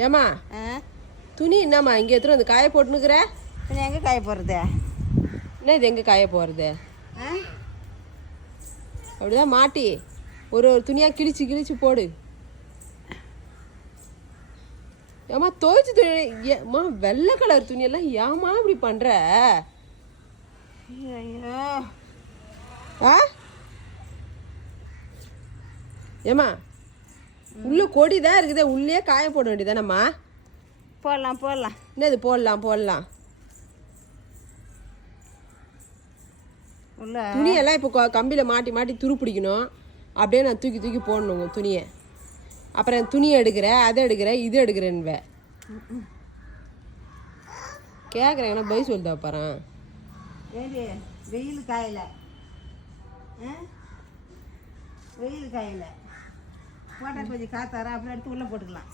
ஏமா துணி என்னம்மா இங்கே எடுத்துகிட்டு வந்து காய போட்டுனுக்குற? துணி எங்கே காய போடுறது? என்ன இது எங்கே காய போகிறது? அப்படிதான் மாட்டி ஒரு ஒரு துணியாக கிழிச்சு கிழிச்சு போடு. ஏமா துவைச்சு துணி ஏம்மா வெள்ளை கலர் துணியெல்லாம் ஏமா இப்படி பண்ணுற? ஐயோ ஆ ஏமா உள்ள கொடி தான் இருக்குதே, உள்ளே காய போட வேண்டியதானம்மா. போடலாம் போடலாம். என்னது போடலாம் போடலாம்? உள்ள துணியெல்லாம் இப்போ கம்பியில் மாட்டி மாட்டி துரு பிடிக்கணும். அப்படியே நான் தூக்கி தூக்கி போடணுங்க துணியை. அப்புறம் துணியை எடுக்கிறேன், அதை எடுக்கிறேன், இது எடுக்கிறேன்வே கேட்குறேன். பை சொல்லிட்டா பாறேன். ஏடி வெயில் காயல, வெயில் காயல போட்டால் கொஞ்சம் காத்தாரா அப்புறம் எடுத்து உள்ளே போட்டுக்கலாம்.